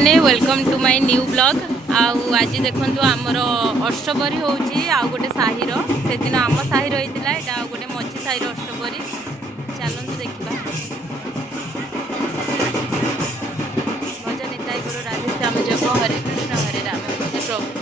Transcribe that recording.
Maine welcome to my new blog. आज देखो आमर अष्टपरी होची आ गोटे साहिर से दिन आम साहिर होता है गोटे मझी साहिर अष्टपरी चलतु देखा भज निताई गुरु राधे श्याम जप हरे कृष्ण हरे राम हे प्रभु।